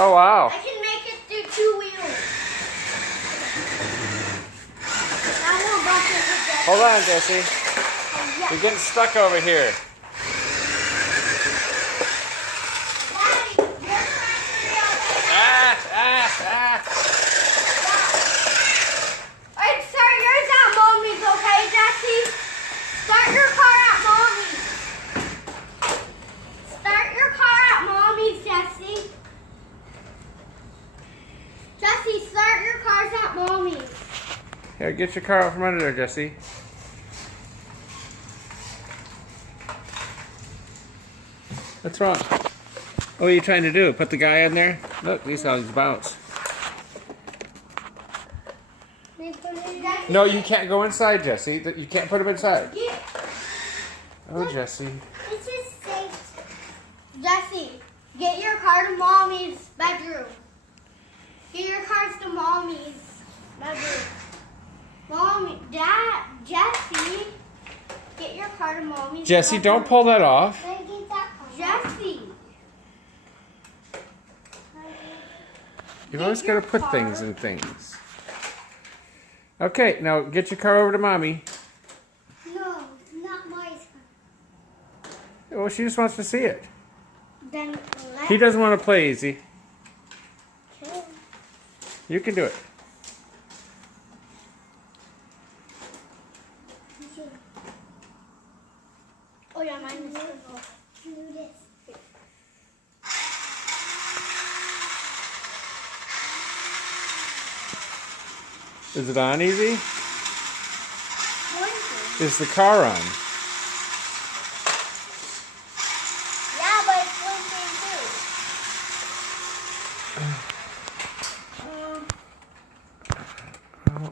Oh, wow. I can make it through 2 wheels. I won't bump into Jesse. Hold on, Jesse. Oh, yes. You're getting stuck over here. Daddy, you're trying to be on the Alright, start yours at Mommy's, okay, Jesse? Start your car at Mommy's. Start your car at Mommy's, Jesse. Jesse, start your cars at Mommy's. Here, get your car out from under there, Jesse. What's wrong? What are you trying to do? Put the guy in there? Look, these dogs bounce. No, you can't go inside, Jesse. You can't put him inside. Oh, Jesse. This is safe. Jesse, get your car to Mommy's bedroom. Get your cars to Mommy's bedroom. Mommy, Dad, Jesse, get your car to Mommy's Jesse, bedroom. don't pull that off. Jesse. You've always got to put things in things. Okay, now get your car over to Mommy. No, not my car. Well, she just wants to see it. Then He doesn't want to play easy. Okay. You can do it. Oh yeah, mine is purple. Do this. Is it on easy? What is it? Is the car on? Yeah, but it's blinking too.